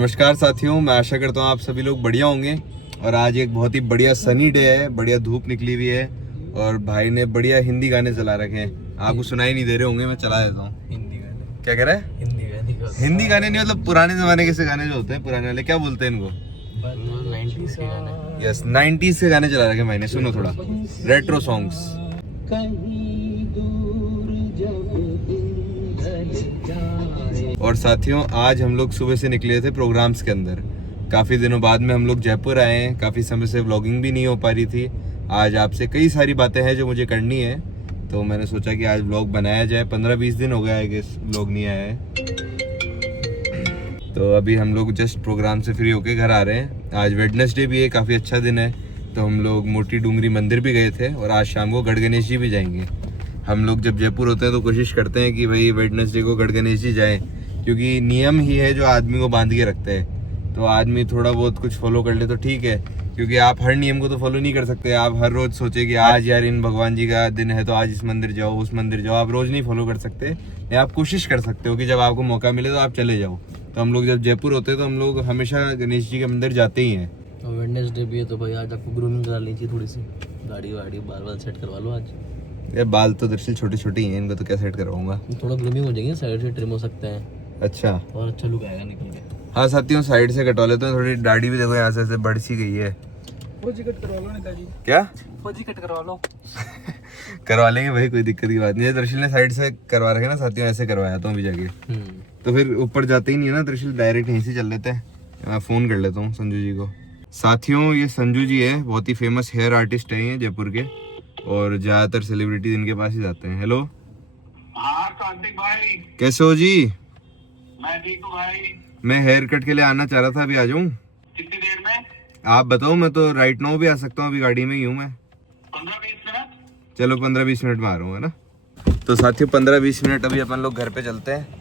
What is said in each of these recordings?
नमस्कार साथियों, मैं आशा करता हूँ आप सभी लोग बढ़िया होंगे। और आज एक बहुत ही बढ़िया सनी डे है, बढ़िया धूप निकली हुई है और भाई ने बढ़िया हिंदी गाने चला रखे हैं। आपको सुनाई नहीं दे रहे होंगे, मैं चला देता हूँ। हिंदी गाने क्या कह रहा है? हिंदी गाने नहीं, मतलब पुराने जमाने के से गाने जो होते हैं, पुराने वाले क्या बोलते हैं इनको? 90s के गाने। यस, 90s के गाने चला रखे मैंने। सुनो थोड़ा रेट्रो सॉन्ग्स। और साथियों, आज हम लोग सुबह से निकले थे प्रोग्राम्स के अंदर। काफ़ी दिनों बाद में हम लोग जयपुर आए हैं। काफ़ी समय से व्लॉगिंग भी नहीं हो पा रही थी। आज आपसे कई सारी बातें हैं जो मुझे करनी है, तो मैंने सोचा कि आज व्लॉग बनाया जाए। 15-20 दिन हो गया है कि व्लॉग नहीं आया है। तो अभी हम लोग जस्ट प्रोग्राम से फ्री होके घर आ रहे हैं। आज वेडनेसडे भी है, काफ़ी अच्छा दिन है। तो हम लोग मोटी डूंगरी मंदिर भी गए थे और आज शाम को गढ़ गणेश जी भी जाएंगे। हम लोग जब जयपुर होते हैं तो कोशिश करते हैं कि भाई वेडनेसडे को गढ़ गणेश जी जाएँ, क्योंकि नियम ही है जो आदमी को बांध के रखते हैं। तो आदमी थोड़ा बहुत कुछ फॉलो कर ले तो ठीक है, क्योंकि आप हर नियम को तो फॉलो नहीं कर सकते। आप हर रोज सोचे कि आज यार इन भगवान जी का दिन है तो आज इस मंदिर जाओ उस मंदिर जाओ, आप रोज नहीं फॉलो कर सकते। या आप कोशिश कर सकते हो कि जब आपको मौका मिले तो आप चले जाओ। तो हम लोग जब जयपुर होते हैं तो हम लोग हमेशा गणेश जी के मंदिर जाते ही हैं। और वेडनेसडे भी है तो भाई आज आपको ग्रूमिंग करा लीजिए, थोड़ी सी गाड़ी वाड़ी बाल सेट करवा लो आज। यार बाल तो दरअसल छोटे छोटे ही हैं, इनको तो क्या सेट करवाऊंगा। थोड़ा ग्रूमिंग हो जाएगी, साइड से ट्रिम हो सकते हैं। अच्छा, और अच्छा लुक आएगा निकल के। हाँ साथियों, साइड से कटवा लेते हैं। थोड़ी दाढ़ी भी देखो यहाँ से ऐसे बढ़ सी गई है। फौजी कट करवा लो नेताजी। क्या? फौजी कट करवा लो। करवा लेंगे भाई, कोई दिक्कत की बात नहीं है। दर्शल ने साइड से करवा रखे ना साथियों, ऐसे करवाया तो अभी जाके। तो फिर ऊपर जाते ही नहीं है ना दर्शल, डायरेक्ट यहीं से चल लेते हैं। मैं फ़ोन कर लेता हूँ संजू जी को। साथियों, ये संजू जी है, बहुत ही फेमस हेयर आर्टिस्ट है ये जयपुर के, और ज़्यादातर सेलिब्रिटीज इनके पास ही जाते हैं। हेलो, हाँ कार्तिक भाई, कैसे हो जी? मैं ठीक हूँ भाई। मैं हेयर कट के लिए आना चाह रहा था, अभी आ जाऊँ? कितनी देर में? आप बताओ, मैं तो राइट नाउ भी आ सकता हूँ, अभी गाड़ी में ही हूँ मैं। 15-20 मिनट। चलो 15-20 मिनट में आ रहा हूँ, है ना? तो साथियों 15-20 मिनट अभी अपन लोग घर पे चलते हैं।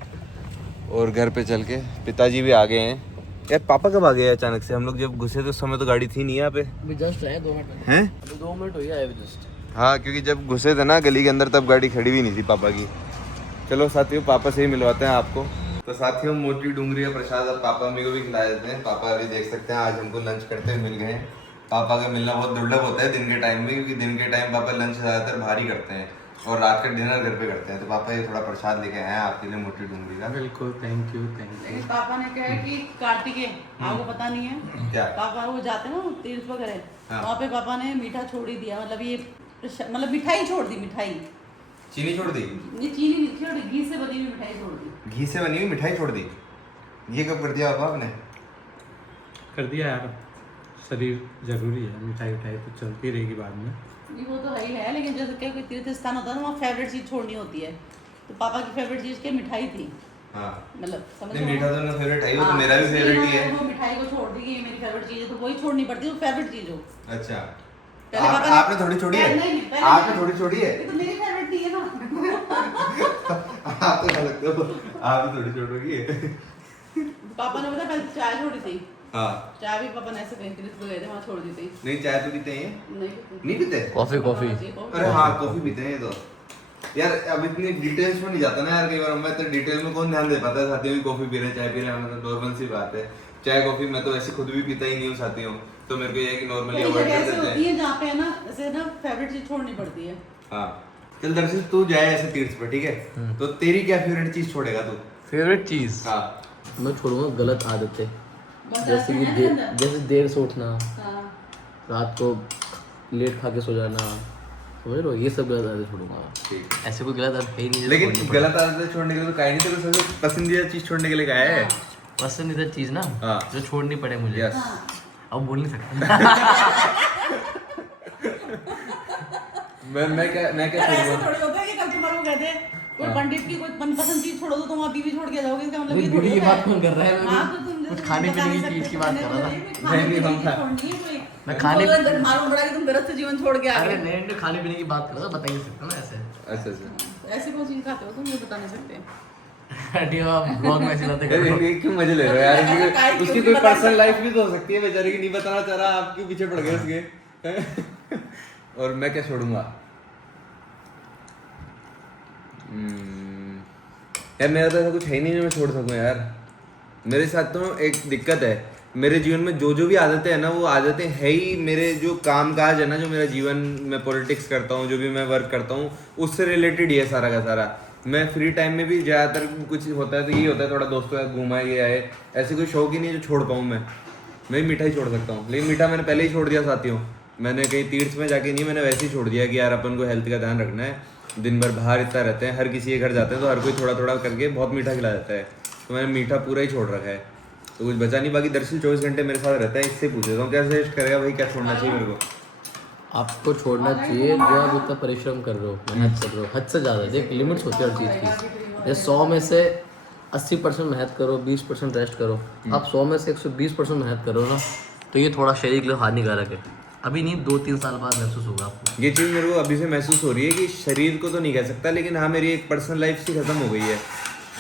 और घर पे चल के पिताजी भी आ गए हैं। यार पापा कब आ गए अचानक से? हम लोग जब घुसे तो उस समय तो गाड़ी थी नहीं यहाँ पे। अभी जस्ट आए 2 मिनट हैं? अभी 2 मिनट हो गया है जस्ट। हाँ, क्योंकि जब घुसे थे ना गली के अंदर तब गाड़ी खड़ी भी नहीं थी पापा की। चलो साथियों, पापा से ही मिलवाते हैं आपको। तो साथियों, मोटी डूंगरी का प्रसाद अब पापा मम्मी को भी खिला देते हैं। पापा अभी देख सकते हैं आज हमको लंच करते हुए मिल गए हैं। पापा का मिलना बहुत दुर्लभ होता है दिन के टाइम में, क्योंकि दिन के टाइम पापा लंच ज़्यादातर बाहर ही करते हैं और रात का डिनर घर पे करते हैं। तो पापा ये थोड़ा प्रसाद लेके आए हैं आपके लिए, मोटी डूंगरी का। बिल्कुल, थैंक यू। लेकिन पापा ने कहा कि कार्तिकेय आपको पता नहीं है क्या? पापा वो जाते ना तीर्थ वगैरह, हाँ। वहाँ पे पापा ने मीठा छोड़ ही दिया। मतलब ये मतलब मिठाई छोड़ दी। मिठाई चीनी छोड़ दी? ये चीनी नहीं छोड़ी, घी से बनी हुई मिठाई छोड़ दी। घी से बनी हुई मिठाई छोड़ दी? ये कब कर दिया पापा आपने? कर दिया यार, शरीर जरूरी है, मिठाई उठाई तो चलती रहेगी बाद में। ये वो तो है ही है, लेकिन जैसे क्या कोई तीर्थ स्थान होता है ना, वहाँ फेवरेट चीज़ छोड़नी होती है। तो पापा की फेवरेट चीज़ क्या मिठाई थी। हाँ, मतलब समझ नहीं रहे हो? मीठा तो मेरा फेवरेट है, वो तो हाँ, मेरा भी इसलिए फेवरेट ही इन्होंने है। वो मिठाई को छोड़ दी कि ये मेरी फेवरेट चीज़ है, तो वही छोड़नी पड़ती है, वो फेवरेट चीज़ हो। अच्छा, पहले पापा ने- आपने थोड़ी छोड़ी है? नहीं, नहीं, पहले आपने मैंने- थोड़ी छोड़ी है? ये तो मेरी फेवरेट नहीं है ना। आप तो क्या लगते हो, आप भी थोड़ी छोड़ोगी है। पापा ने पता पहले चाय छोड़ी थी। हाँ, चाय भी पापा ने ऐसे कहीं तीर्थ पे गए थे, वहाँ छोड़ दी थी। नहीं चाय तो पीते हैं? नहीं पीते। नहीं पीते? कॉफी अरे हाँ, कॉफी पीते हैं ये तो। यार अब इतनी डिटेल्स में नहीं जाता ना यार, कई बार मैं इतने डिटेल में कौन ध्यान दे पाता है। साथियों भी कॉफी पी रहे हैं, चाय पी रहे हैं, हमें तो नॉर्मल सी बात है। चाय कॉफी मैं तो ऐसे खुद भी पीता ही नहीं हूँ साथियों, तो मेरे को ये है कि नॉर्मली कई अवॉइड जगह कर ऐसे देते होती हैं। है जहाँ पे है ना, ऐसे ना फेवरेट चीज छोड़नी पड़ती है। हाँ, चल दरअसल तू जाए ऐसे तीर्थ पर, ठीक है? तो तेरी क्या फेवरेट चीज छोड़ेगा तू? फेवरेट चीज हाँ, मैं छोड़ूंगा गलत आदतें, बस जैसे ऐसे कि है ना अंदर। जैसे देर से उठना, हाँ। रात को लेट खा के सो जाना, समझ रहे हो, ये सब गलत आदतें छोड़ूंगा। ठीक। ऐसे कोई गलत आदत है ही नहीं जो लेकिन छोड़नी पड़े। गलत आदतें छोड़ने के लिए तो कहीं नहीं, तेरे सबसे पसंदीदा चीज छोड़ने के लिए क्या है? पसंदीदा चीज ना, हाँ। जो छोड़नी पड़े मुझे। यस। हाँ। अब बोल नहीं सकता। मैं क्या यार ऐसे छोड़ूंगा? थोड़ी होता है कि कल तुम्हारे को कहते हैं कोई पंडित की कोई मनपसंद चीज छोड़ो तो तुम वहाँ बीवी छोड़ के जाओगे, इसका मतलब ये बीवी थोड़ी की होता बात कौन कर रहा है? हाँ, तो तुम कुछ जैसे खाने बता पीने नहीं की चीज सकते, की बात कर रहा था। खाने नहीं, पीने हम की खा- छोड़नी है कोई। मैं तुम खाने- बोलो इधर मालूम पड़ा कि तुम गृहस्थ जीवन छोड़ के आ अरे गए। नहीं, खाने पीने की बात कर रहा था, बता ही नहीं सकता ना ऐसे। अच्छा अच्छा। ऐसे कौन चीज खाते हो तुम, ये बता नहीं सकते। हटियो, आप ब्लॉग में ऐसी बातें कर यार रहे हो। ये क्यों मजे ले रहे हो यार? ऐसा काहे क्यों उसकी नहीं कोई बता पर्सनल सकते? लाइफ भी तो हो सकती है बेचारे की, नहीं बताना चाह रहा, आप क्यों पीछे पड़ गए उसके? और मैं क्या छोड़ूंगा? यार मेरा तो ऐसा कुछ है ही नहीं जो मैं छोड़ सकूं यार। मेरे साथ तो एक दिक्कत है, मेरे जीवन में जो भी आदतें हैं ना, वो आदतें है ही मेरे जो काम काज है ना, जो मेरा जीवन में पॉलिटिक्स करता हूँ, जो भी मैं वर्क करता हूँ, उससे रिलेटेड ही है सारा का सारा। मैं फ्री टाइम में भी ज़्यादातर कुछ होता है तो यही होता है, थोड़ा दोस्तों के साथ घूमा ये आए, ऐसे कोई शौक ही नहीं है जो छोड़ पाऊँ मैं मीठा ही छोड़ सकता हूँ, लेकिन मीठा मैंने पहले ही छोड़ दिया साथियों। मैंने कहीं तीर्थ में जाके नहीं, मैंने वैसे ही छोड़ दिया कि यार अपन को हेल्थ का ध्यान रखना है, दिन भर बाहर इतना रहते हैं, हर किसी के घर जाते हैं तो हर कोई थोड़ा थोड़ा करके बहुत मीठा खिला देता है, तो मैंने मीठा पूरा ही छोड़ रखा है, तो कुछ बचा नहीं। बाकी दरअसल 24 घंटे मेरे साथ रहता है, इससे पूछ लेता हूँ क्या सजेस्ट करेगा भाई, क्या छोड़ना चाहिए मेरे को? आपको छोड़ना चाहिए जो आप इतना परिश्रम कर रहे हो, मेहनत कर रहे हो, हद से ज़्यादा। देख लिमिट्स होती है हर चीज़ की। 100 में से 80% मेहनत करो, 20% रेस्ट करो। आप 100 में से 120% मेहनत करो ना, तो ये थोड़ा शरीर के लिए हानिकारक है। अभी नहीं, 2-3 साल बाद महसूस होगा आपको। ये चीज़ मेरे को अभी से महसूस हो रही है कि शरीर को तो नहीं कह सकता, लेकिन हाँ मेरी एक पर्सनल लाइफ सी खत्म हो गई है।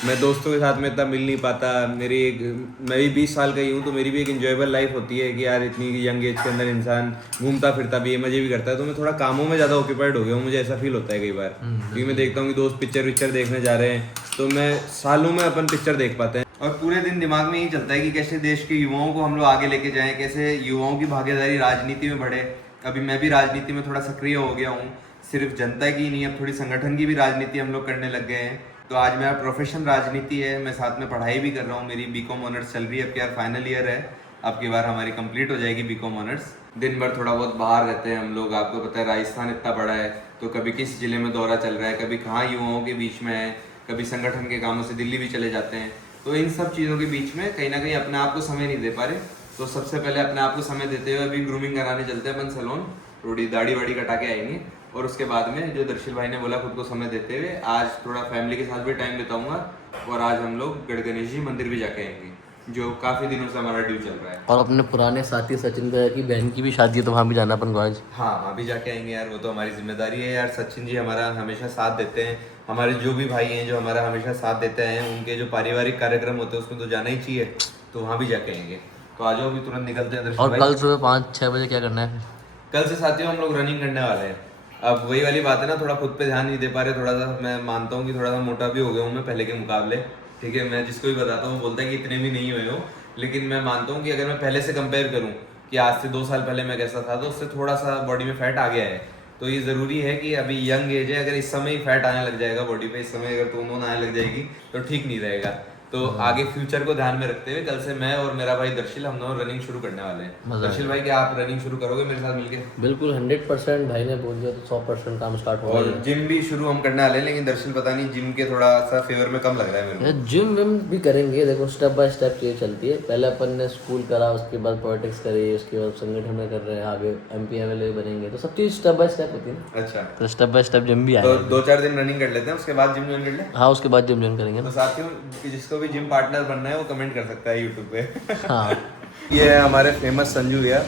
मैं दोस्तों के साथ में इतना मिल नहीं पाता, मैं भी 20 साल का ही हूँ, तो मेरी भी एक इंजॉयबल लाइफ होती है कि यार इतनी यंग एज के अंदर इंसान घूमता फिरता भी है, मजे भी करता है, तो मैं थोड़ा कामों में ज़्यादा ऑक्यूपाइड हो गया हूँ, मुझे ऐसा फील होता है कई बार। क्योंकि मैं देखता हूँ कि दोस्त पिक्चर देखने जा रहे हैं, तो मैं सालों में अपन पिक्चर देख पाते हैं, और पूरे दिन दिमाग में यही चलता है कि कैसे देश के युवाओं को हम लोग आगे लेके जाएं, कैसे युवाओं की भागीदारी राजनीति में बढ़े। अभी मैं भी राजनीति में थोड़ा सक्रिय हो गया हूँ, सिर्फ जनता की नहीं, अब थोड़ी संगठन की भी राजनीति हम लोग करने लग गए हैं। तो आज मेरा प्रोफेशन राजनीति है, मैं साथ में पढ़ाई भी कर रहा हूँ, मेरी बीकॉम ऑनर्स चल रही है, अब यार फाइनल ईयर है, अब की बार हमारी कंप्लीट हो जाएगी बीकॉम ऑनर्स। दिन भर थोड़ा बहुत बाहर रहते हैं हम लोग, आपको पता है राजस्थान इतना बड़ा है, तो कभी किस जिले में दौरा चल रहा है, कभी कहाँ युवाओं के बीच में है, कभी संगठन के कामों से दिल्ली भी चले जाते हैं। तो इन सब चीज़ों के बीच में कहीं ना कहीं अपने आप को समय नहीं दे पा रहे, तो सबसे पहले अपने आप को समय देते हुए अभी ग्रूमिंग कराने चलते हैं अपन सैलून, थोड़ी दाढ़ी वाड़ी कटा के आएंगे, और उसके बाद में जो दर्शिल भाई ने बोला खुद को समय देते हुए आज थोड़ा फैमिली के साथ भी टाइम बिताऊंगा, और आज हम लोग गढ़ गणेश जी मंदिर भी जाके आएंगे, जो काफ़ी दिनों से हमारा ड्यू चल रहा है। और अपने पुराने साथी सचिन भैया की बहन की भी शादी है, तो वहाँ भी जाना अपन को आज। हाँ, वहाँ भी जाके आएंगे यार, वो तो हमारी जिम्मेदारी है यार। सचिन जी हमारा हमेशा साथ देते हैं, हमारे जो भी भाई हैं जो हमारा हमेशा साथ देते हैं, उनके जो पारिवारिक कार्यक्रम होते हैं उसमें तो जाना ही चाहिए, तो वहाँ भी जाके आएंगे। तो आ जाओ, अभी तुरंत निकलते हैं दर्शन। और कल सुबह 5-6 बजे क्या करना है? कल से साथियों हम लोग रनिंग करने वाले हैं। अब वही वाली बात है ना, थोड़ा खुद पे ध्यान नहीं दे पा रहे, थोड़ा सा मैं मानता हूँ कि थोड़ा सा मोटा भी हो गया हूँ मैं पहले के मुकाबले, ठीक है। मैं जिसको भी बताता हूँ बोलता है कि इतने भी नहीं हुए हो, लेकिन मैं मानता हूँ कि अगर मैं पहले से कंपेयर करूँ कि आज से 2 साल पहले मैं कैसा था, तो उससे थोड़ा सा बॉडी में फैट आ गया है। तो ये ज़रूरी है कि अभी यंग एज है, अगर इस समय ही फैट आने लग जाएगा बॉडी पे, इस समय अगर टोन आने लग जाएगी तो ठीक नहीं रहेगा। तो आगे फ्यूचर को ध्यान में रखते हुए कल से मैं और मेरा भाई दर्शिल हम दोनों रनिंग शुरू करने वाले हैं। दर्शिल भाई, क्या आप रनिंग शुरू करोगे मेरे साथ मिलके? बिल्कुल 100%, भाई ने बोल दिया तो 100% काम स्टार्ट होगा। और जिम भी शुरू हम करने वाले हैं, लेकिन दर्शिल पता नहीं जिम के थोड़ा सा फेवर में कम लग रहा है मेरे को। जिम विम भी करेंगे, देखो स्टेप बाय स्टेप चीज़ चलती है। पहले अपन ने स्कूल करा, उसके बाद पॉलिटिक्स करी, उसके बाद संगठन में कर रहे हैं, आगे MP MLA बनेंगे, तो सब चीज़ स्टेप बाय स्टेप होती है ना। अच्छा, तो स्टेप बाय स्टेप जिम भी तो आएगा। 2-4 दिन रनिंग कर लेते हैं, उसके बाद जिम ज्वाइन कर ले। हाँ, उसके बाद जिम ज्वाइन करेंगे तो ना। साथियों, जिसको भी जिम पार्टनर बनना है वो कमेंट कर सकता है यूट्यूब पे। हाँ, ये है हमारे फेमस संजू भैया,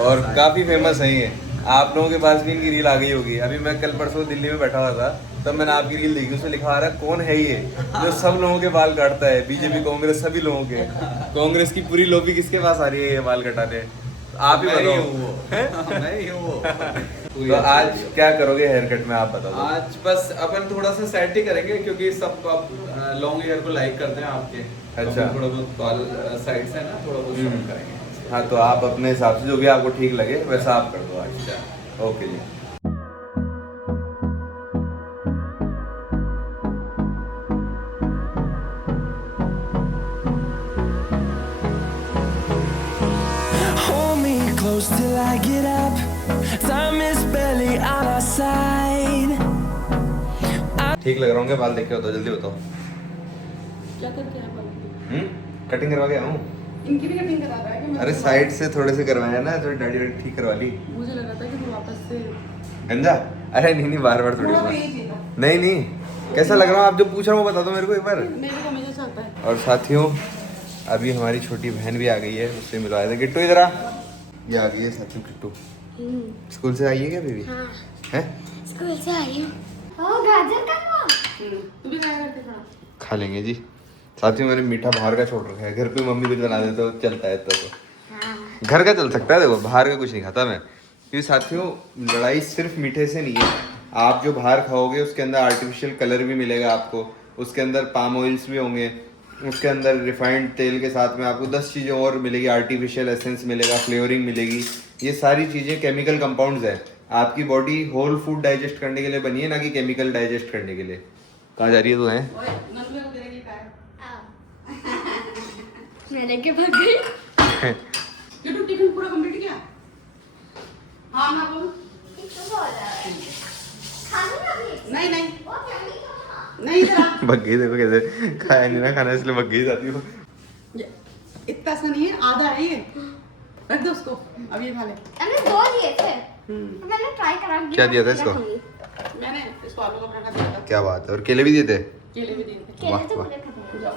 और काफ़ी फेमस है ये। आप लोगों के पास भी इनकी रील आ गई होगी। अभी मैं कल परसों दिल्ली में बैठा हुआ था, तब मैंने आपकी रील देखी, उसमें लिखा आ रहा है कौन है ये जो सब लोगों के बाल काटता है, बीजेपी कांग्रेस सभी लोगों के, कांग्रेस की पूरी लॉबी किसके पास आ रही है ये बाल कटाने? आप ही बताओ। मैं ही हूँ वो। तो आज क्या करोगे हेयर कट में, आप बताओ। आज बस अपन थोड़ा सा सेट ही करेंगे, क्योंकि सब आप लॉन्ग हेयर को लाइक करते हैं आपके। अच्छा। थोड़ा बहुत बाल साइड से ना थोड़ा बहुत शॉर्ट करेंगे। हाँ, तो आप अपने हिसाब से जो भी आपको ठीक लगे वैसा आप कर दो आज। Okay ji. Hold me close till I get up. Time is barely on our side. ठीक लग रहा होंगे बाल, देख के बताओ, जल्दी बताओ। क्या करके आया बाल? कटिंग करवा के आया हूँ। इनकी भी कटिंग करा रहा है कि अरे साइड से थोड़े से करवाया ना, थोड़ी दाढ़ी वाड़ी ठीक करवा ली। मुझे लगा था कि वो वापस से गंजा? अरे नहीं, बार बार थोड़ी थोड़ा सा। पेज ही था। नहीं नहीं, कैसा लग रहा हूँ आप जो पूछ रहा हूँ वो बता दो मेरे को एक बार। मेरे को हमेशा चाहता है। और साथियों, अभी हमारी छोटी बहन भी आ गई है, उससे मिलवाया था। किट्टू इधर आ। ये आ गई है साथियों किट्टू। स्कूल से आई है क्या बेबी? हाँ, हैं? स्कूल से आई हूँ। ओ, गाजर का हुआ? तू भी खाया करते था। खा लेंगे जी। साथियों, मैंने मीठा बाहर का छोड़ रखा है, घर पे मम्मी कुछ बना दे तो चलता है इतना तो। हाँ, घर का चल सकता है, देखो बाहर का कुछ नहीं खाता मैं। क्योंकि साथियों, लड़ाई सिर्फ मीठे से नहीं है। आप जो बाहर खाओगे उसके अंदर आर्टिफिशियल कलर भी मिलेगा आपको, उसके अंदर पाम ऑयल्स भी होंगे, उसके अंदर रिफाइंड तेल के साथ में आपको 10 चीज़ें और मिलेगी, आर्टिफिशियल एसेंस मिलेगा, फ्लेवरिंग मिलेगी। ये सारी चीज़ें केमिकल कंपाउंड्स है। आपकी बॉडी होल फूड डाइजेस्ट करने के लिए बनी है, ना कि केमिकल डाइजेस्ट करने के लिए। कहाँ जा रही है तू है? मैं लेके भाग गई। यूट्यूब टिफिन पूरा कंप्लीट किया? हाँ ना बोल। नहीं नहीं नहीं इधर आ। भग गई, देखो कैसे खाया नहीं ना खाना, इसलिए भग गई जाती हो। इतना सा नहीं है, आधा है ये, रख दो उसको, अब ये खा ले। मैंने 2 दिए थे, मैंने ट्राई करा। क्या दिया था इसको? मैंने इसको आलू का पराठा दिया था, क्या बात है, और केले भी दिए थे? केले भी दिए थे। केले तो पूरे खत्म। जाओ।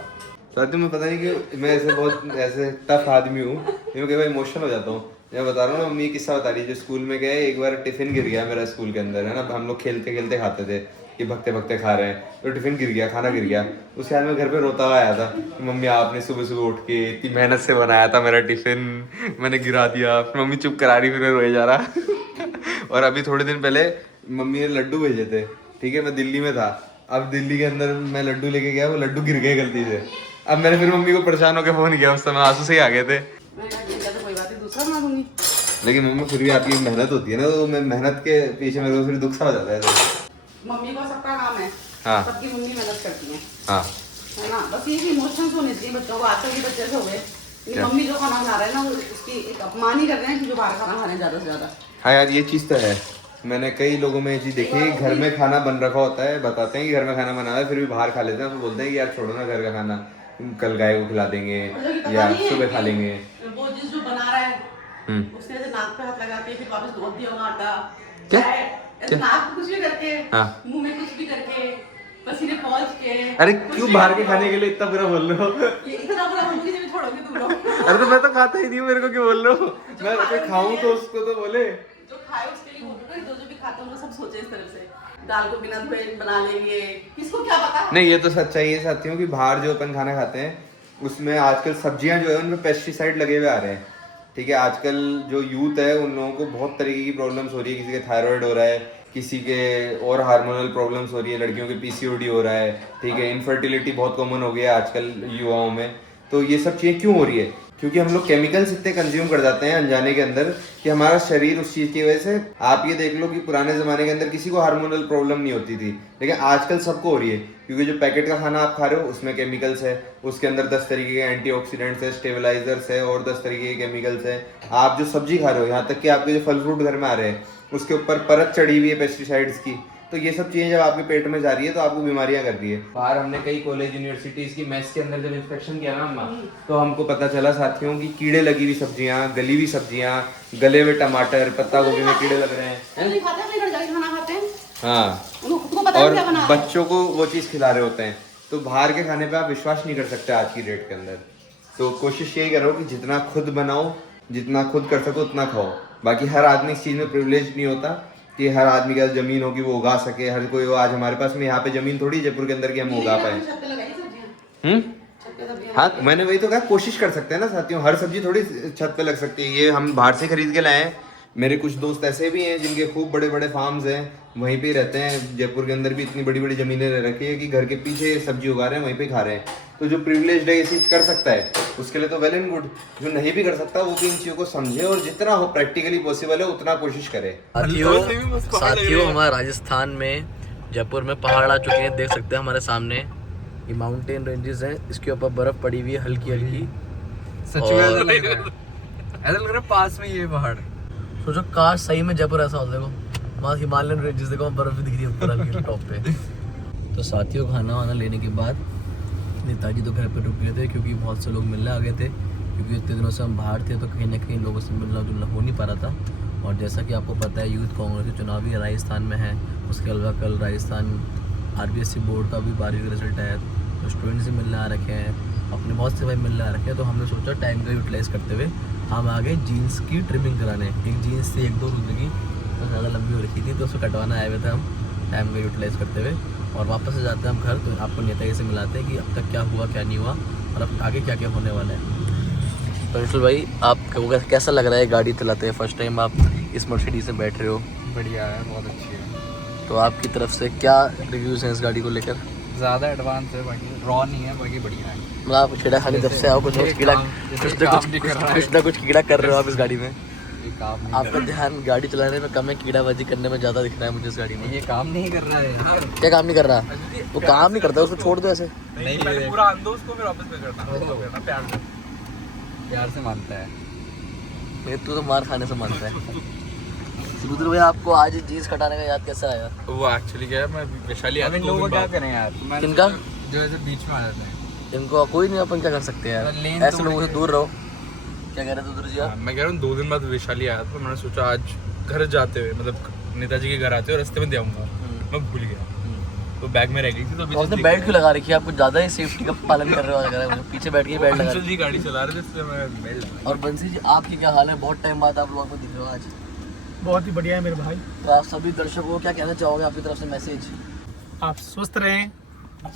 साथ में पता नहीं कि मैं ऐसे बहुत ऐसे टफ आदमी हूँ, मैं कई बार इमोशनल हो जाता हूँ। मैं बता रहा हूँ ना, मम्मी किस्सा बता रही है। जो स्कूल में गए, एक बार टिफिन गिर गया मेरा स्कूल के अंदर, है ना। हम लोग खेलते खेलते खाते थे कि भगते भगते खा रहे हैं, तो टिफिन गिर गया, खाना गिर गया। उसके बाद मैं घर पे रोता हुआ आया था, मम्मी आपने सुबह सुबह उठ के इतनी मेहनत से बनाया था मेरा टिफिन, मैंने गिरा दिया। फिर मम्मी चुप करा रही, फिर मैं रोए जा रहा। और अभी थोड़े दिन पहले मम्मी ने लड्डू भेजे थे, ठीक है, मैं दिल्ली में था। अब दिल्ली के अंदर मैं लड्डू लेके गया, वो लड्डू गिर गए गलती से। अब मैंने फिर मम्मी को परेशान होकर फोन किया, उस समय आंसू से ही आ गए थे। मैं कहा गिर गया तो कोई बात नहीं, दूसरा बना दूंगी। लेकिन मम्मी फिर भी आपकी मेहनत होती है ना, तो मैं मेहनत के पीछे मेरे को फिर दुख सा हो जाता है। तो मम्मी को सबका काम है, हाँ। सबकी मम्मी मेहनत करती है हाँ, है ना। बस ये इमोशंस होने चाहिए बच्चों को। आजकल के बच्चे से हो गए, क्या? मम्मी जो खाना बना रहे हैं ना, वो उसकी एक अपमान ही कर रहे हैं कि जो बाहर खाना खा रहे हैं ज्यादा से ज्यादा। हाँ यार, ये चीज़ तो है। मैंने कई लोगों में ये चीज़ देखी है, घर में खाना बन रखा होता है, बताते हैं कि घर में खाना बना है, फिर भी बाहर खा लेते हैं। तो बोलते हैं कि यार छोड़ो ना घर का खाना, कल गाय को खिला देंगे या सुबह खा लेंगे। वो जिस जो बना रहा है उसने ऐसे नाक पे हाथ लगा के फिर वापस धो दिया होगा आटा। क्या? ऐसे नाक पे कुछ भी करके, हाँ। मुंह में कुछ भी करके, पसीने पहुंच के। अरे कुछ क्यों भी बाहर के करके। खाने के लिए इतना बुरा बोल रहे हो? ये इतना बुरा बोलूंगी जब छोड़ोगे तुम लोग। अरे तो मैं तो खाता ही नहीं हूँ, मेरे को क्यों बोल रहे हो? मैं कोई खाऊं तो उसको तो बोले। जो खाए उसके लिए बोल रहे हो, जो भी खाता है वो सब सोचे इस तरह से। दाल को बिना धोए बना लेंगे, किसको क्या पता। नहीं, ये तो सच्चाई है साथियों कि बाहर जो अपन खाना खाते हैं उसमें आजकल सब्जियां जो है उनमें पेस्टिसाइड लगे हुए आ रहे हैं। ठीक है, आजकल जो यूथ है उन लोगों को बहुत तरीके की प्रॉब्लम्स हो रही है। किसी के थायराइड हो रहा है, किसी के और हार्मोनल प्रॉब्लम्स हो रही है, लड़कियों के पीसीओडी हो रहा है, ठीक है, इनफर्टिलिटी बहुत कॉमन हो गया है आजकल युवाओं में। तो ये सब चीज़ें क्यों हो रही है? क्योंकि हम लोग केमिकल्स इतने कंज्यूम कर जाते हैं अनजाने के अंदर कि हमारा शरीर उस चीज़ की वजह से, आप ये देख लो कि पुराने ज़माने के अंदर किसी को हार्मोनल प्रॉब्लम नहीं होती थी, लेकिन आजकल सबको हो रही है। क्योंकि जो पैकेट का खाना आप खा रहे हो उसमें केमिकल्स है, उसके अंदर 10 तरीके के एंटीऑक्सीडेंट्स है, स्टेबलाइजर्स है और 10 तरीके के केमिकल्स है। आप जो सब्जी खा रहे हो, यहाँ तक कि आपके जो फल फ्रूट घर में आ रहे हैं उसके ऊपर परत चढ़ी हुई है पेस्टिसाइड्स की। तो ये सब चीज़ें जब आपके पेट में जा रही है तो आपको बीमारियां कर रही है। बाहर हमने कई कॉलेज यूनिवर्सिटीज की मेस के अंदर जब इंस्पेक्शन किया ना अम्मा, तो हमको पता चला साथियों की कीड़े लगी हुई सब्जियां, गली हुई सब्जियां, गले हुए टमाटर, पत्ता गोभी में कीड़े लग रहे हैं। नहीं खाते, अपने घर जाके खाना खाते हैं। हाँ, उनको पता है और क्या बना है। बच्चों को वो चीज़ खिला रहे होते हैं। तो बाहर के खाने पे आप विश्वास नहीं कर सकते आज की डेट के अंदर। तो कोशिश यही करो कि जितना खुद बनाओ, जितना खुद कर सको उतना खाओ। बाकी हर आदमी इस चीज़ में प्रिविलेज नहीं होता कि हर आदमी के पास जमीन होगी वो उगा सके। हर कोई आज हमारे पास में यहाँ पे जमीन थोड़ी जयपुर के अंदर की हम उगा पाए। छत पे लगाइए सब्जियां। हाँ, मैंने वही तो कहा, कोशिश कर सकते हैं ना साथियों। हर सब्जी थोड़ी छत पे लग सकती है। ये हम बाहर से खरीद के लाए हैं। मेरे कुछ दोस्त ऐसे भी हैं जिनके खूब बड़े बड़े फार्म्स हैं, वहीं पे रहते हैं। जयपुर के अंदर भी इतनी बड़ी बड़ी ज़मीनें रह रखी है कि घर के पीछे सब्जी उगा रहे हैं, वहीं पे खा रहे हैं। तो जो प्रिविलेज्ड है ये चीज़ कर सकता है, उसके लिए तो वेल एंड गुड। जो नहीं भी कर सकता वो भी इन चीज़ों को समझे और जितना हो प्रैक्टिकली पॉसिबल है उतना कोशिश करे। साथियों हमारे राजस्थान में जयपुर में पहाड़ आ चुके हैं, देख सकते हैं हमारे सामने। ये माउंटेन रेंजेस हैं, इसके ऊपर बर्फ पड़ी हुई है हल्की हल्की। सच में ऐसा लग रहा है पास में ये पहाड़। सोचो काश सही में जयपुर ऐसा होता। देखो वहाँ हिमालयन रेंजेस, देखो बर्फ भी दिख रही है ऊपर हल्की टॉप पे। तो साथियों खाना वाना लेने के बाद नेताजी तो घर पे रुक गए थे क्योंकि बहुत से लोग मिलने आ गए थे। क्योंकि इतने दिनों से हम बाहर थे तो कहीं ना कहीं लोगों से मिलना जुलना हो नहीं पा रहा था। और जैसा कि आपको पता है यूथ कांग्रेस के चुनाव भी राजस्थान में है। उसके अलावा कल राजस्थान RBSC बोर्ड का भी 12वीं का रिजल्ट आया, तो स्टूडेंट्स से मिलने आ रखे हैं, अपने बहुत से भाई मिलने आ रखे हैं। तो हमने सोचा टाइम का यूटिलाइज़ करते हुए हम आ गए जीन्स की ट्रिमिंग कराने। एक जीन्स थी 1-2 रुपये की, तो ज़्यादा लंबी हो रखी थी, तो उसको कटवाना आए हुए थे हम टाइम का यूटिलाइज़ करते हुए। और वापस से जाते हैं हम घर, तो आपको नेताजी से मिलाते हैं कि अब तक क्या हुआ क्या नहीं हुआ और अब आगे क्या क्या होने वाला है। तो अंशुल भाई, आपको कैसा लग रहा है गाड़ी चलाते हैं? फर्स्ट टाइम आप इस मर्सिडीज में बैठ रहे हो। बढ़िया है, बहुत अच्छी है। तो आपकी तरफ से क्या रिव्यूज़ हैं इस गाड़ी को लेकर? ज़्यादा एडवांस है, बाकी रॉ नहीं है, बाकी बढ़िया है। मतलब आप कीड़ा खाने जब से आओ कुछ कीड़ा कुछ ना कुछ कीड़ा कर रहे हो आप इस गाड़ी में। आपका ध्यान गाड़ी चलाने में कम है, कीड़ाबाजी करने में ज़्यादा दिख रहा है मुझे इस गाड़ी में। ये काम नहीं कर रहा है यार। क्या काम नहीं कर रहा? वो काम नहीं करता, उसको छोड़ दो ऐसे। नहीं पहले पूरा आन दो उसको, फिर वापस पे करना प्यार से। प्यार से मानता है। ये तू तो मार खाने से मानता है। रुद्र भाई आपको आज जीन्स कटाने का याद कैसे आया? वो एक्चुअली क्या है, मैं वैशाली अब इन लोगों को क्या करें यार? किनका? जो ऐसे बीच में आ जाते हैं। इनको कोई नहीं, अपन क्या कर सकते हैं यार, ऐसे लोगों से दूर रहो। क्या कह रहे थे रुद्र जी आप? मैं कह रहा हूँ 2 दिन बाद वैशाली आया तो मैंने सोचा आज घर जाते हुए, मतलब नेताजी के घर आते हुए रास्ते में दे आऊँगा, मैं भूल गया तो बैग में रह गई थी। तो अभी आपने बेल्ट क्यों लगा रखी है? आप कुछ ज़्यादा ही सेफ्टी का पालन कर रहे हो लग रहा है। पीछे बैठ के बेल्ट लगा अंशुल जी गाड़ी चला रहे थे इसलिए मैं बेल्ट लगा। और बंसी जी आपकी क्या हाल है? बहुत टाइम बाद आप लोगों को दिख रहे हो आज। बहुत ही बढ़िया है मेरे भाई। तो आप सभी दर्शकों को क्या कहना चाहोगे आपकी तरफ से मैसेज? आप स्वस्थ रहें,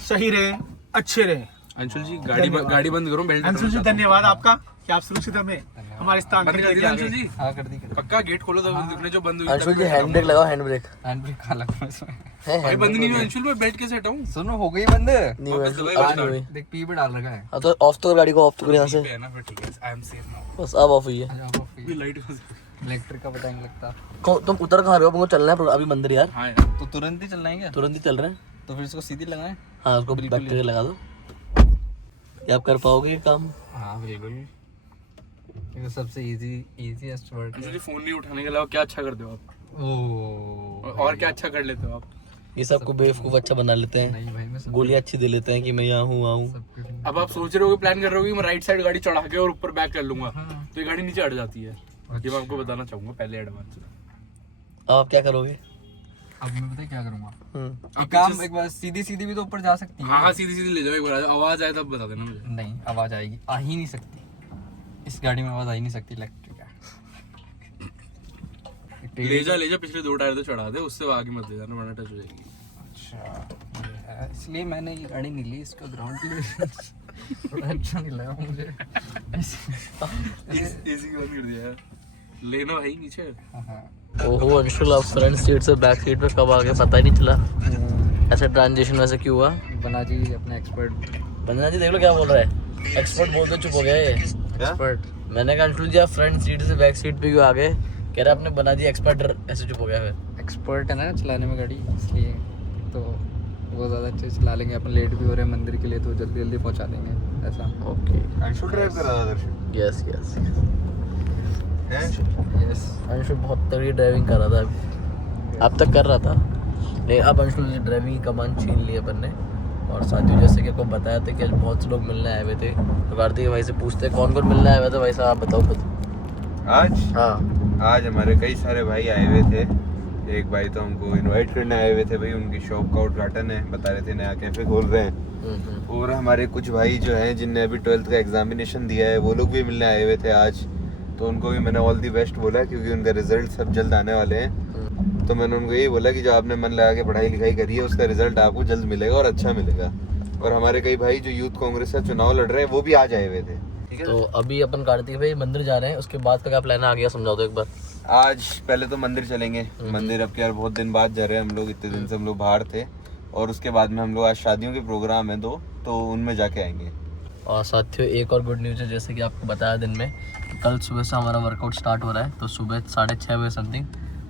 सही रहें, अच्छे रहें। अंशुल जी गाड़ी बंद करो, बेल्ट अंशुल जी धन्यवाद आपका कि आप सुरक्षित हमें हमारे स्थान तक लेके आ अंशुल गए। जी। हाँ कर दी। पक्का गेट खोलो तो दिखने जो बंद हुई। अंशुल जी हैंड ब्रेक लगाओ, हैंड ब्रेक हैंड ब्रेक कहाँ लगा इसमें? है। भाई बंद नहीं हुई अंशुल, मैं बेल्ट कैसे हटाऊं? सुनो हो गई बंद। नहीं हुआ अंशुल, आज नहीं हुई। देख पी पे डाल रखा है। हाँ तो ऑफ तो कर गाड़ी को, ऑफ तो कर यहाँ से। पे है ना, फिर ठीक है, आई एम सेफ नाउ। बस अब ऑफ हुई है। ये लाइट इलेक्ट्रिक का पता नहीं लगता। तुम उतर कहाँ रहे हो? हमको चलना है अभी मंदिर यार। हाँ यार, तो तुरंत ही चलना है क्या? तुरंत ही चल रहे हैं। तो फिर इसको सीधी लगाएं। हाँ उसको बैक करके लगा दो। ये आप कर पाओगे ये काम? हाँ बिल्कुल। ये तो सबसे इजीएस्ट वर्ड अंशुल जी फोन नहीं उठाने के अलावा क्या अच्छा करते हो आप? ओह और क्या अच्छा कर लेते हो आप? ये सबको बेवकूफ़ अच्छा बना लेते हैं, नहीं भाई मैं सब गोलियां अच्छी दे लेते हैं कि मैं यहाँ हूँ आऊँ। कुछ अब आप सोच रहे हो, प्लान कर रहे हो कि मैं राइट साइड गाड़ी चढ़ा के और ऊपर बैक कर लूंगा, तो ये गाड़ी नीचे हट जाती है। ये मैं आपको बताना चाहूंगा पहले एडवांस। आप क्या करोगे? अब मैं पता है क्या करूँगा? आप एक काम पीछे- एक बार सीधी भी तो ऊपर जा सकती है। हाँ सीधी सीधी ले जाओ, एक बार आवाज आए तब बता देना मुझे। नहीं आवाज आएगी, आ ही नहीं सकती इस गाड़ी में, आवाज आ ही नहीं सकती। इलेक्ट्रिक ले जा पिछले 2 टायर तो चढ़ा दे, उससे आगे मत ले जाना वरना टच हो जाएगी। अच्छा ये है, इसलिए मैंने ये गाड़ी नहीं ली। इसका ग्राउंड क्लियरेंस थोड़ा अच्छा नहीं लगा मुझे। इजी बंद कर दिया है, लेना भाई नीचे। हाँ ओहो अंशुल आप फ्रंट सीट से बैक सीट पे कब आ गए पता ही नहीं चला। ऐसा ट्रांजिशन वैसे क्यों हुआ? बना जी अपना एक्सपर्ट। बंदना जी देख लो क्या बोल रहा है, एक्सपर्ट बोल दो चुप हो गया ये। एक्सपर्ट मैंने कहा अंशुल जी आप फ्रंट सीट से बैक सीट पे क्यों आ गए? कह रहा आपने बना दिया एक्सपर्ट, ऐसे चुप हो गया फिर। एक्सपर्ट है ना चलाने में गाड़ी, इसलिए तो वो ज़्यादा अच्छे चला लेंगे। अपन लेट भी हो रहे हैं मंदिर के लिए तो जल्दी जल्दी पहुंचा देंगे ऐसा। ओके अंशुल ड्राइव कर रहा था दर्शन। यस यस है अंशुल? यस अंशुल बहुत तगड़ी ड्राइविंग कर रहा था अभी, अब तक कर रहा था लेकिन अब अंशुल ने ड्राइविंग की कमान छीन ली अपन ने। और साथियों जैसे कि आपको बताया था कि आज बहुत से लोग मिलने आए हुए थे, तो कार्तिक भाई से पूछते हैं कौन कौन मिलने आए हुए थे। भाई साहब आप बताओ खुद। आज हाँ आज हमारे कई सारे भाई आए हुए थे। एक भाई तो हमको इनवाइट करने आए हुए थे भाई, उनकी शॉप का उद्घाटन है, बता रहे थे नया कैफे खोल रहे हैं। और हमारे कुछ भाई जो हैं जिनने अभी 12th का एग्जामिनेशन दिया है वो लोग भी मिलने आए हुए थे आज, तो उनको भी मैंने ऑल दी बेस्ट बोला क्योंकि उनका रिजल्ट सब जल्द आने वाले हैं। तो मैंने उनको यही बोला कि जो आपने मन लगा के पढ़ाई लिखाई करी है उसका रिजल्ट आपको जल्द मिलेगा और अच्छा मिलेगा। और हमारे कई भाई जो यूथ कांग्रेस का चुनाव लड़ रहे हैं वो भी आज आए हुए थे। ठीक है, तो अभी अपन कार्तिक भाई मंदिर जा रहे हैं, उसके बाद का क्या प्लान है आगे समझाओ तो एक बार। आज पहले तो मंदिर चलेंगे। मंदिर अब क्या यार बहुत दिन बाद जा रहे हैं हम लोग, इतने दिन से हम लोग बाहर थे। और उसके बाद में हम लोग आज शादियों के प्रोग्राम है 2, तो उनमें जाके आएंगे। और साथियों एक और गुड न्यूज़ है, जैसे कि आपको बताया दिन में कि कल सुबह से हमारा वर्कआउट स्टार्ट हो रहा है। तो सुबह 6:30 बजे समथिंग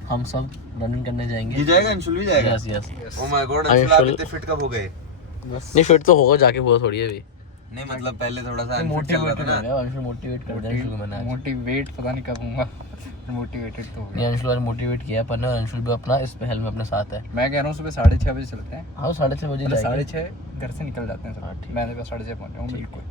हम सब रनिंग करने जाएंगे। ये जाएगा अंशुल भी जाएगा? Yes yes. Oh my God Anshul आप इतने फिट कब हो गए? नहीं फिट तो होगा जाके बहुत थोड़ी है अभी। नहीं मतलब पहले थोड़ा सा मोटिवेटेड हो गया अंशुल, मोटिवेट कर दिया अंशुल को मैंने आज। मोटिवेट पता नहीं कब होऊंगा, मोटिवेटेड तो हो नहीं अंशुल आज मोटिवेट किया अपन ने, और अंशुल भी अपना इस पहल में अपने साथ है। मैं कह रहा हूँ सुबह 6:30 बजे चलते हैं। हाँ 6:30 बजे मतलब जाएंगे। 6:30 घर से निकल जाते हैं हाँ, सब। ठीक। मैं 6:30 पहुँच जाऊँ बिल्कुल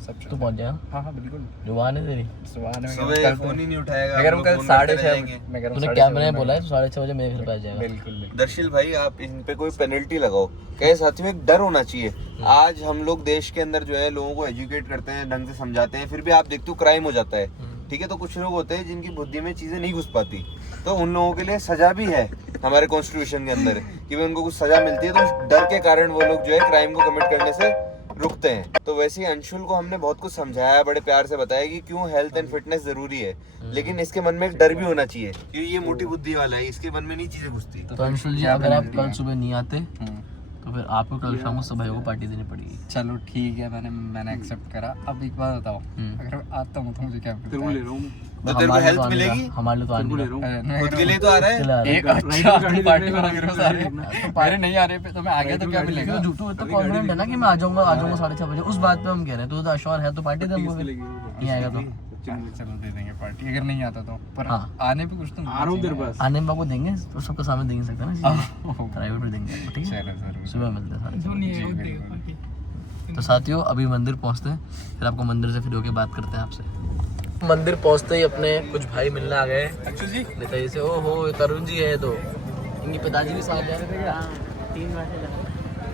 सब तू पहुंच जाएगा? हाँ हाँ बिल्कुल। जुबान है तेरी? सुबह आने में सुबह कल फोन ही नहीं उठाएगा। मैं कह रहा हूँ कल हम लोग फोन करते 6:30 रहेंगे। मैं कह रहा हूँ तूने क्या मैंने बोला है 6:30 बजे मेरे घर पे आ जाएगा। बिल्कुल दर्शिल भाई आप इन पे कोई पेनल्टी लगाओ, कहे साथियों एक डर होना चाहिए। आज हम लोग देश के अंदर जो है लोगों को एजुकेट करते हैं, ढंग से समझाते हैं, फिर भी आप देखते हो क्राइम हो जाता है। ठीक है, तो कुछ लोग होते हैं जिनकी बुद्धि में चीजें नहीं घुस पाती, तो उन लोगों के लिए सजा भी है हमारे कॉन्स्टिट्यूशन के अंदर कि भाई उनको कुछ सजा मिलती है, तो उस डर के कारण वो लोग जो है क्राइम को कमिट करने से रुकते हैं। तो वैसे ही अंशुल को हमने बहुत कुछ समझाया, बड़े प्यार से बताया कि क्यों हेल्थ एंड फिटनेस जरूरी है, लेकिन इसके मन में एक डर भी होना चाहिए क्योंकि ये मोटी बुद्धि वाला है, इसके मन में नहीं चीजें घुसती। तो अंशुल जी अगर आप कल सुबह नहीं आते तो फिर आपको कल शाम को सब भाइयों को पार्टी देनी पड़ेगी। चलो ठीक है, मैंने एक्सेप्ट करा। अब एक बात बताओ, अगर आता हूँ तो मुझे क्या मिलता है? तो तेरे को हेल्थ मिलेगी, हमारे लिए तो आने का। खुद के लिए तो आ रहा है। एक अच्छा तुम पार्टी में लग रहे हो सारे, तुम्हारे नहीं आ रहे पे तो मैं आ गया तो क्या मिलेगा? झूठू तो कॉन्फिडेंट है ना कि मैं आ जाऊंगा 6:30 बजे। उस बात पे हम कह रहे हैं, तू तो अश्योर है तो पार्टी दे हमको। नहीं आएगा तो चलो दे देंगे पार्टी, अगर नहीं आता तो। पर हाँ। आने पे कुछ तो आ रहा हूँ तेरे पास, आने में आपको देंगे तो सबके सामने दे नहीं सकते ना, प्राइवेट में देंगे, ठीक है? चलो सुबह मिलते हैं सारे। तो साथियों अभी मंदिर पहुंचते हैं, फिर आपको मंदिर से फिर होके बात करते हैं आपसे। मंदिर पहुंचते ही अपने कुछ भाई मिलने आ गए नेताजी से। ओ हो तरुण जी है, तो इनके पिताजी भी साथ जा रहे थे क्या? 3 घंटे।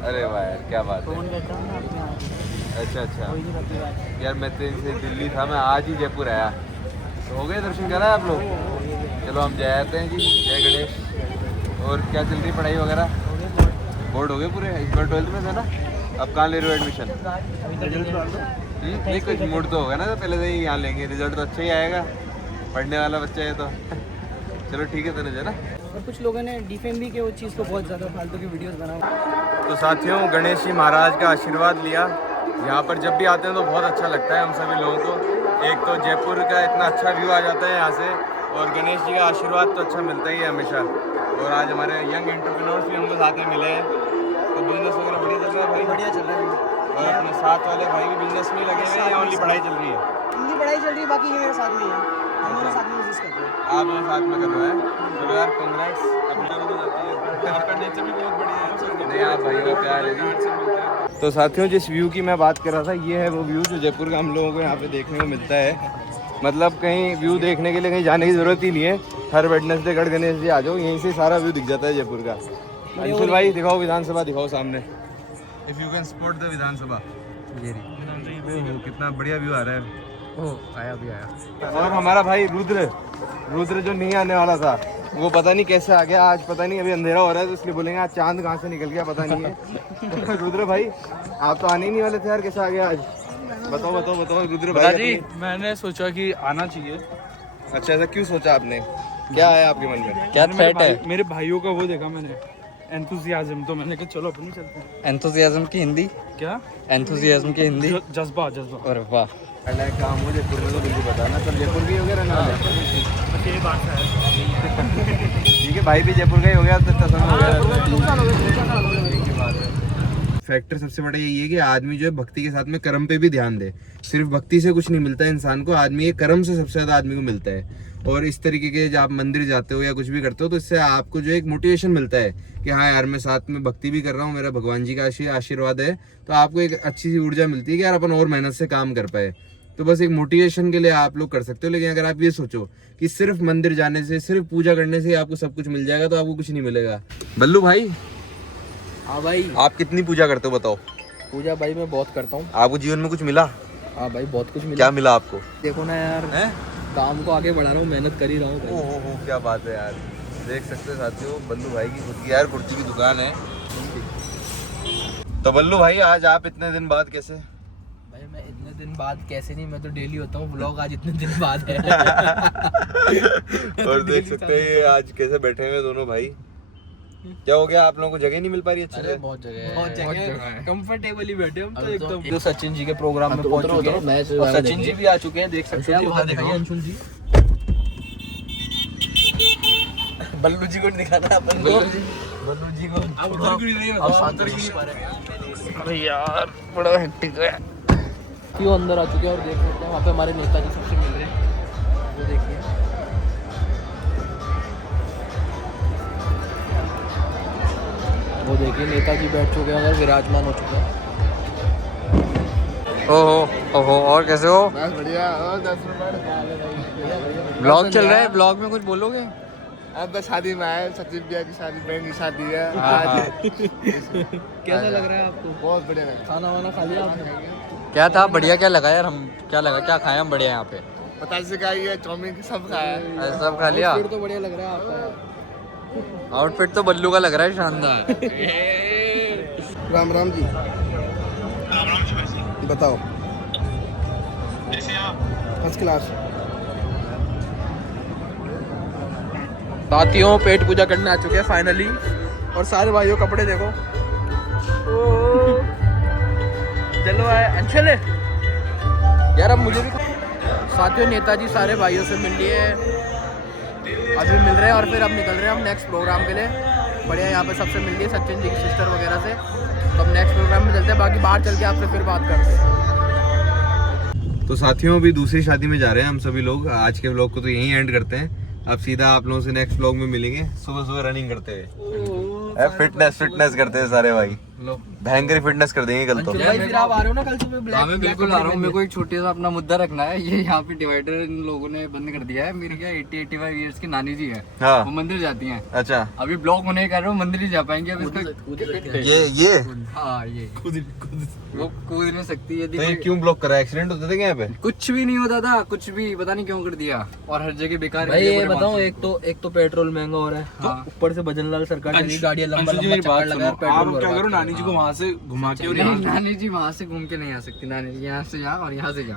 अरे वाह यार, क्या बात है। अच्छा यार, मैं तो इनसे दिल्ली था, मैं आज ही जयपुर आया। तो हो गए दर्शन करा आप लोग? चलो हम जय आते हैं जी। जय गणेश। और क्या चल रही पढ़ाई वगैरह? बोर्ड हो गए पूरे? इस बार 12th में था ना? अब कहाँ ले रहे हो एडमिशन? नहीं, कुछ मूड तो होगा ना, तो पहले से ही यहाँ लेंगे। रिजल्ट तो अच्छा ही आएगा, पढ़ने वाला बच्चा है तो। चलो ठीक है तनुज, है ना? और कुछ लोगों ने डिफेम भी किया उस चीज़ को, बहुत ज़्यादा फालतू की वीडियोस बना। तो साथियों गणेश जी महाराज का आशीर्वाद लिया। यहाँ पर जब भी आते हैं तो बहुत अच्छा लगता है हम सभी लोगों को। एक तो जयपुर का इतना अच्छा व्यू आ जाता है यहाँ से, और गणेश जी का आशीर्वाद तो अच्छा मिलता ही है हमेशा। और आज हमारे यंग एंटरप्रेन्योर्स भी हमको साथ में मिले हैं। तो बिजनेस वगैरह बढ़िया चल रहा है भाई? बढ़िया चल रहा है। और अपने साथ वाले भाई भी बिजनेस में लगे हुए हैं या ओनली पढ़ाई चल रही है? इनकी पढ़ाई चल रही है, बाकी ये मेरे साथ में ही है, हम लोग साथ में बिजनेस करते हैं। आप लोग साथ में कर रहे हैं? चलो यार कांग्रेट्स। आपका नेचर भी बहुत बढ़िया है। नहीं आप भाई का प्यार है। तो साथियों जिस व्यू की मैं बात कर रहा था, ये है वो व्यू जो जयपुर का हम लोगों को यहाँ पे देखने को मिलता है। मतलब कहीं व्यू देखने के लिए कहीं जाने की ज़रूरत ही नहीं है। हर वेडनेसडे गढ़ गणेश जी आ जाओ, यहीं से सारा व्यू दिख जाता है जयपुर का। अंशुल भाई दिखाओ विधानसभा, दिखाओ सामने। If you can spot the Vidhansabha. ये कितना बढ़िया व्यू आ रहा है। ओह आया भी आया। और हमारा भाई रुद्र जो नहीं आने वाला था, वो पता नहीं कैसे आ गया आज। पता नहीं, अभी अंधेरा हो रहा है तो इसलिए बोलेंगे आज चांद कहाँ से निकल गया पता नहीं है। रुद्र भाई आप तो आने ही नहीं वाले थे यार, कैसे आ गया आज? बताओ रुद्र भाई जी। मैंने सोचा कि आना चाहिए। अच्छा ऐसा क्यों सोचा आपने? क्या है आपके मन में? क्या थ्रेट है? मेरे भाइयों का वो देखा मैंने, एंथुसियाज्म, तो मैंने कहा चलो अपनी चलते हैं। एंथुसियाज्म की हिंदी क्या? एंथुसियाज्म की हिंदी जज्बा। अरे वाह। काम हो जयपुर में तो बिल्कुल बताना। सब जयपुर भी हो गया ना? ये बात है। ठीक है, भाई भी जयपुर का ही हो गया तो पसंद हो गया। फैक्टर सबसे बड़ा यही है कि आदमी जो है भक्ति के साथ में कर्म पे भी ध्यान दे। सिर्फ भक्ति से कुछ नहीं मिलता है इंसान को, आदमी ये कर्म से सबसे ज़्यादा आदमी को मिलता है। और इस तरीके के जब आप मंदिर जाते हो या कुछ भी करते हो तो इससे आपको जो एक मोटिवेशन मिलता है कि हाँ यार मैं साथ में भक्ति भी कर रहा हूँ, मेरा भगवान जी का आशीर्वाद है। तो आपको एक अच्छी सी ऊर्जा मिलती है कि यार अपन और मेहनत से काम कर पाए। तो बस एक मोटिवेशन के लिए आप लोग कर सकते हो। लेकिन अगर आप ये सोचो कि सिर्फ मंदिर जाने से, सिर्फ पूजा करने से आपको सब कुछ मिल जाएगा, तो आपको कुछ नहीं मिलेगा। बल्लू भाई। हाँ भाई। आप कितनी पूजा करते हो बताओ? पूजा भाई मैं बहुत करता हूँ। आपको जीवन में कुछ मिला? हाँ भाई बहुत कुछ मिला। क्या मिला आपको? देखो ना यार, काम को आगे बढ़ा रहा हूँ, मेहनत कर ही रहा हूँ। ओहो क्या बात है यार। देख सकते हो साथियों, बल्लू भाई की खुद की यार कुर्ती की दुकान है। तो बल्लू भाई आज आप इतने दिन बाद कैसे? भाई मैं इतने दिन बाद कैसे नहीं, मैं तो डेली होता हूँ व्लॉग, आज इतने दिन बाद है। और देख सकते हैं आज कैसे बैठे हुए दोनों भाई। क्या हो गया, आप लोगों को जगह नहीं मिल पा रही अच्छे से? बहुत जगह है, कंफर्टेबली बैठे हम तो एकदम। तो सचिन जी के प्रोग्राम में पहुंच चुके हैं और सचिन जी भी आ चुके हैं, देख सकते हैं। वहाँ दिखाइए अंशुल जी। बल्लू जी को दिखाना है अपन को। बल्लू जी को अब उधर क्यों नहीं बताओ? अरे यार बड़ा हेक्टिक है। क्यों अंदर आ चुके हैं और देख सकते हैं वहाँ पे हमारे नेताजी सबसे मिल रहे हैं। वो देखिए नेताजी बैठ चुके हैं, अगर विराजमान हो चुके हैं। ओहो और कैसे हो? बस बढ़िया। और 10 मिनट ब्लॉग चल रहा है, ब्लॉग में कुछ बोलोगे? अब बस शादी में आए, सचिन भैया की शादी, बहन की शादी है आज। कैसा लग रहा है आपको? बहुत बढ़िया है। खाना वाना खा लिया आपने? क्या था बढ़िया? क्या लगा यार? हम क्या लगा, क्या खाए हम बढ़िया यहाँ पे? पता से खाई है, चाउमीन सब खाया। सब खा लिया। तो बढ़िया लग रहा है आपका। आउटफिट तो बल्लू का लग रहा है शानदार। राम राम जी। बताओ। First class. साथियों पेट पूजा करने आ चुके हैं फाइनली, और सारे भाइयों कपड़े देखो, चलो आए अंशल यार, अब मुझे भी साथियों नेताजी सारे भाइयों से मिल लिए, अभी मिल रहे हैं और फिर अब निकल रहे हैं हम नेक्स्ट प्रोग्राम के लिए। बढ़िया, यहाँ पे सबसे मिल लिए, सचिन जी की सिस्टर वगैरह से। तो अब नेक्स्ट प्रोग्राम में चलते हैं, बाकी बाहर चल के आपसे फिर बात करते हैं। तो साथियों अभी दूसरी शादी में जा रहे हैं हम सभी लोग। आज के व्लॉग को तो यहीं एंड करते हैं। अब सीधा आप लोगों से नेक्स्ट व्लॉग में मिलेंगे सुबह सुबह रनिंग करते हुए। फिटनेस करते हैं सारे भाई, भयंकर फिटनेस कर देंगे कल तो। भाई फिर आप आ रहे हो ना कल सुबह? ब्लैक हाँ मैं बिल्कुल आ रहा हूँ। मेरे को एक छोटे सा अपना मुद्दा रखना है। ये यहाँ पे डिवाइडर इन लोगों ने बंद कर दिया है। मेरी क्या 80-85 ईयर्स की नानी जी है, हाँ। वो मंदिर जाती हैं। अच्छा, अभी ब्लॉक होने के कारण वो मंदिर ही जा पाएंगे। अब इसका ये हाँ ये वो कूद नहीं सकती। यदि तो ये क्यों ब्लॉक करा? एक्सीडेंट होते थे क्या यहाँ पे? कुछ भी नहीं होता था, कुछ भी पता नहीं क्यों कर दिया। और हर जगह बेकार भाई ये बताऊं, एक तो पेट्रोल महंगा हो रहा है, हाँ। ऊपर से भजनलाल सरकार चली गाड़ियां लंबा अंशु जी लंबा मेरी चक्कर बात लगा सुनो, पेट्रोल आप क्या बर्बाद करो, कर नानी जी को वहां से घुमा के और नहीं, नानी जी वहाँ से घूम के नहीं आ सकती। नानी जी यहाँ से जा और यहाँ से जा।